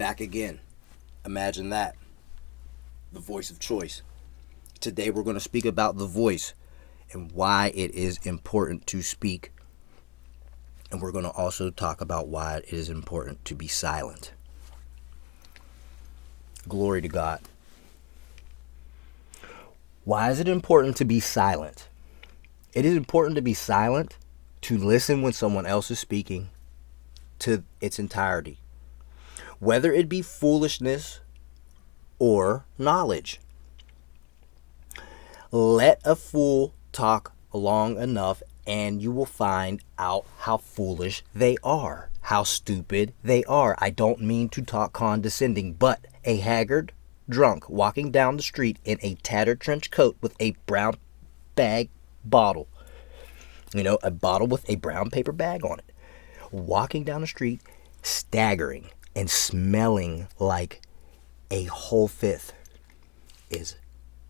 Back again. Imagine that. The voice of choice. Today we're going to speak about the voice and why it is important to speak. And we're going to also talk about why it is important to be silent. Glory to God. Why is it important to be silent? It is important to be silent, to listen when someone else is speaking to its entirety, whether it be foolishness or knowledge. Let a fool talk long enough and you will find out how foolish they are, how stupid they are. I don't mean to talk condescending, but a haggard drunk walking down the street in a tattered trench coat with a brown bag bottle, a bottle with a brown paper bag on it, walking down the street, staggering and smelling like a whole fifth, is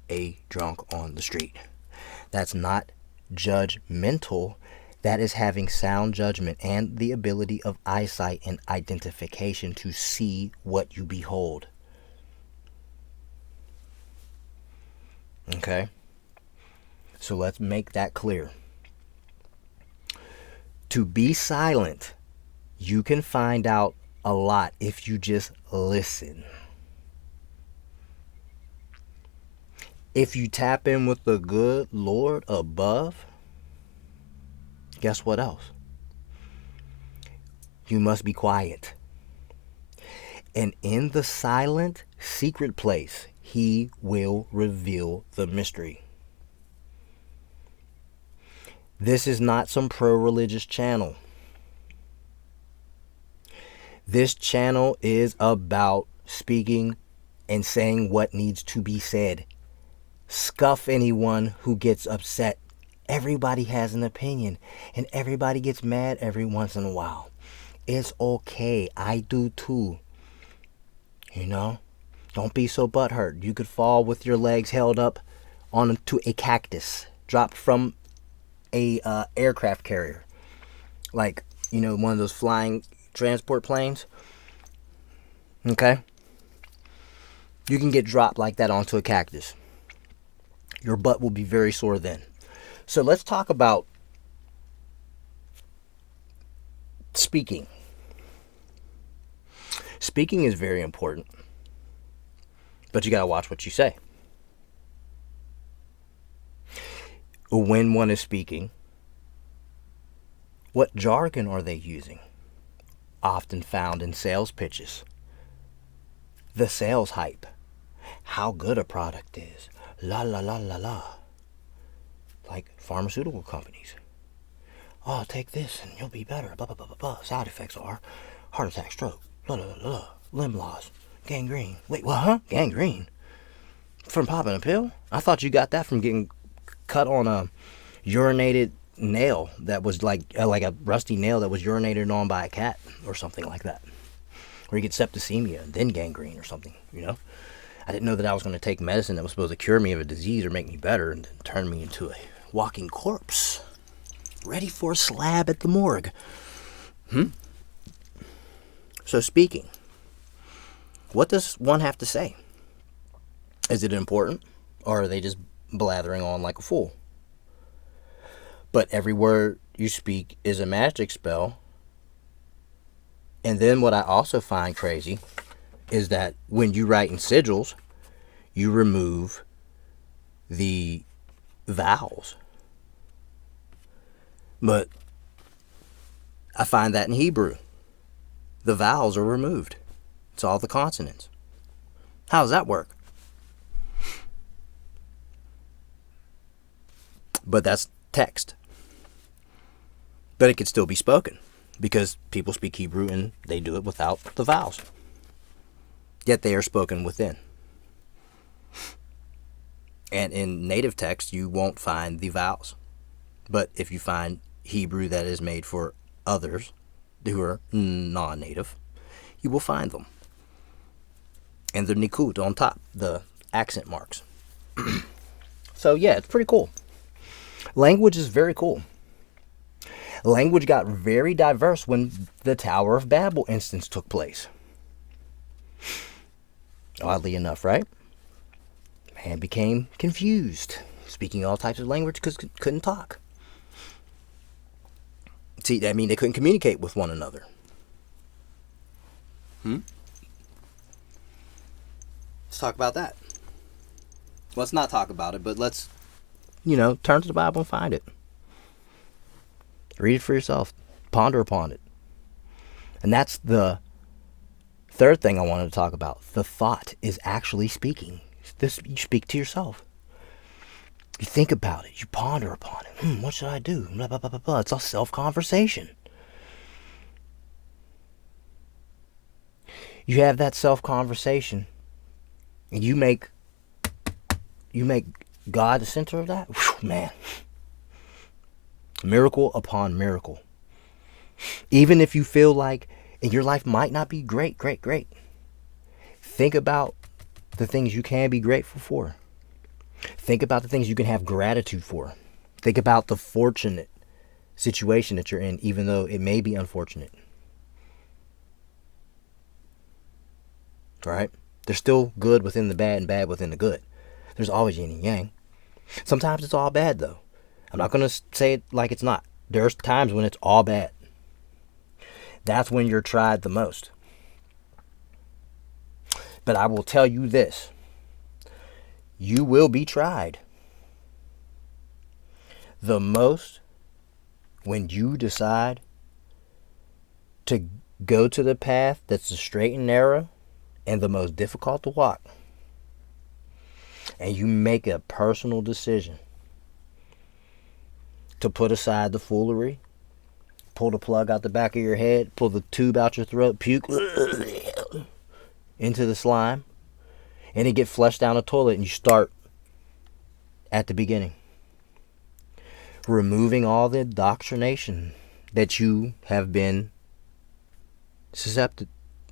a drunk on the street. That's not judgmental. That is having sound judgment and the ability of eyesight and identification to see what you behold. Okay? So let's make that clear. To be silent, you can find out a lot if you just listen. If you tap in with the good Lord above, guess what else? You must be quiet. And in the silent, secret place, He will reveal the mystery. This is not some pro-religious channel. This channel is about speaking and saying what needs to be said. Scuff anyone who gets upset. Everybody has an opinion, and everybody gets mad every once in a while. It's okay. I do too. Don't be so butthurt. You could fall with your legs held up onto a cactus, dropped from a aircraft carrier, like one of those flying transport planes. Okay, you can get dropped like that onto a cactus. Your butt will be very sore then. So let's talk about speaking. Speaking is very important, but you gotta watch what you say. When one is speaking, what jargon are they using? Often found in sales pitches. The sales hype. How good a product is. La la la la la. Like pharmaceutical companies. Oh, take this and you'll be better. Blah, blah, blah, blah, blah. Side effects are heart attack, stroke, blah, blah, blah, blah, limb loss, gangrene. Wait, what, huh? Gangrene? From popping a pill? I thought you got that from getting cut on a urinated nail that was like a rusty nail that was urinated on by a cat or something like that. Or you get septicemia and then gangrene or something, I didn't know that I was going to take medicine that was supposed to cure me of a disease or make me better and then turn me into a walking corpse, ready for a slab at the morgue. So speaking, what does one have to say? Is it important, or are they just blathering on like a fool? But every word you speak is a magic spell. And then what I also find crazy is that when you write in sigils, you remove the vowels. But I find that in Hebrew, the vowels are removed. It's all the consonants. How does that work? But that's text. But it could still be spoken because people speak Hebrew and they do it without the vowels. Yet they are spoken within. And in native text, you won't find the vowels. But if you find Hebrew that is made for others who are non-native, you will find them. And the nikud on top, the accent marks. So yeah, it's pretty cool. Language is very cool. Language got very diverse when the Tower of Babel instance took place. Oddly enough, right? Man became confused, speaking all types of language because couldn't talk. See, I mean, they couldn't communicate with one another. Let's talk about that. Let's not talk about it, but let's, turn to the Bible and find it. Read it for yourself. Ponder upon it. And that's the third thing I wanted to talk about. The thought is actually speaking. You speak to yourself. You think about it. You ponder upon it. What should I do? Blah, blah, blah, blah, blah. It's a self-conversation. You have that self-conversation, and you make God the center of that. Whew, man. Miracle upon miracle. Even if you feel like your life might not be great. Think about the things you can be grateful for. Think about the things you can have gratitude for. Think about the fortunate situation that you're in, even though it may be unfortunate. Right? There's still good within the bad and bad within the good. There's always yin and yang. Sometimes it's all bad, though. I'm not going to say it like it's not. There's times when it's all bad. That's when you're tried the most. But I will tell you this. You will be tried the most when you decide to go to the path that's the straight and narrow and the most difficult to walk. And you make a personal decision to put aside the foolery, pull the plug out the back of your head, pull the tube out your throat, puke into the slime, and it get flushed down the toilet, and you start at the beginning. Removing all the indoctrination that you have been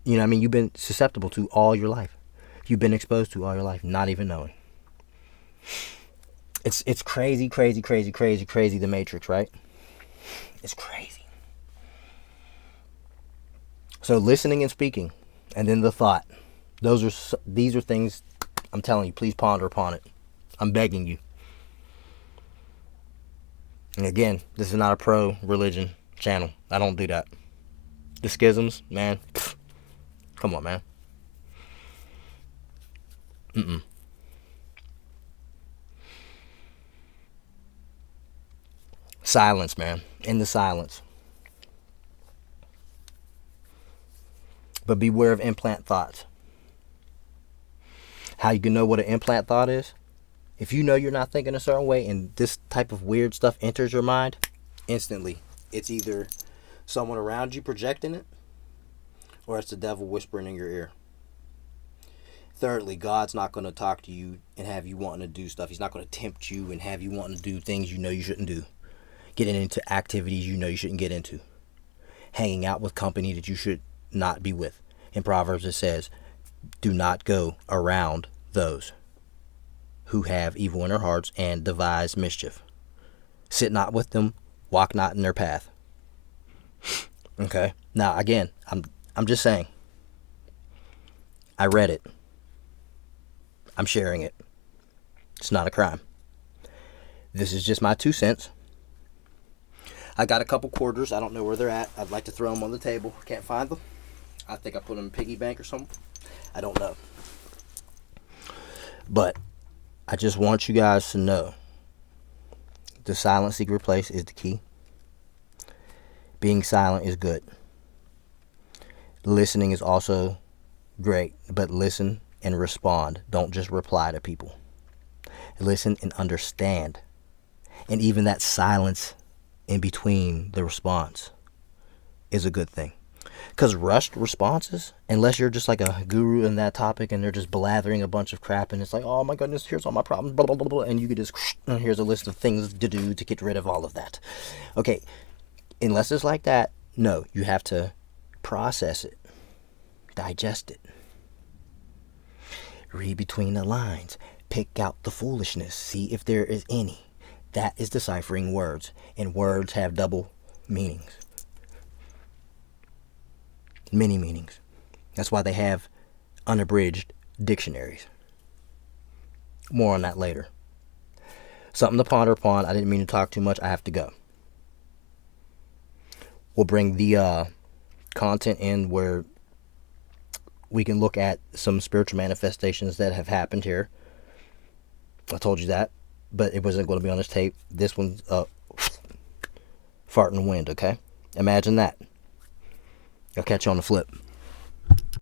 you've been susceptible to all your life. You've been exposed to all your life, not even knowing. It's crazy, the Matrix, right? It's crazy. So listening and speaking, and then the thought. These are things I'm telling you, please ponder upon it. I'm begging you. And again, this is not a pro-religion channel. I don't do that. The schisms, man. Come on, man. Silence, man. In the silence. But beware of implant thoughts. How you can know what an implant thought is? If you know you're not thinking a certain way and this type of weird stuff enters your mind, instantly, it's either someone around you projecting it, or it's the devil whispering in your ear. Thirdly, God's not going to talk to you and have you wanting to do stuff. He's not going to tempt you and have you wanting to do things you know you shouldn't do. Getting into activities you know you shouldn't get into. Hanging out with company that you should not be with. In Proverbs it says, do not go around those who have evil in their hearts and devise mischief. Sit not with them, walk not in their path. Okay? Now, again, I'm just saying. I read it. I'm sharing it. It's not a crime. This is just my 2 cents. I got a couple quarters. I don't know where they're at. I'd like to throw them on the table. Can't find them. I think I put them in piggy bank or something. I don't know. But I just want you guys to know the silent secret place is the key. Being silent is good. Listening is also great, but listen and respond. Don't just reply to people. Listen and understand. And even that silence in between the response is a good thing. Because rushed responses, unless you're just like a guru in that topic and they're just blathering a bunch of crap and it's like, oh my goodness, here's all my problems, blah, blah, blah, blah, and you could just, here's a list of things to do to get rid of all of that. Okay, unless it's like that, no, you have to process it, digest it, read between the lines, pick out the foolishness, see if there is any. That is deciphering words, and words have double meanings. Many meanings. That's why they have unabridged dictionaries. More on that later. Something to ponder upon. I didn't mean to talk too much. I have to go. We'll bring the content in where we can look at some spiritual manifestations that have happened here. I told you that, but it wasn't going to be on this tape. This one's fart in the wind, okay? Imagine that. I'll catch you on the flip.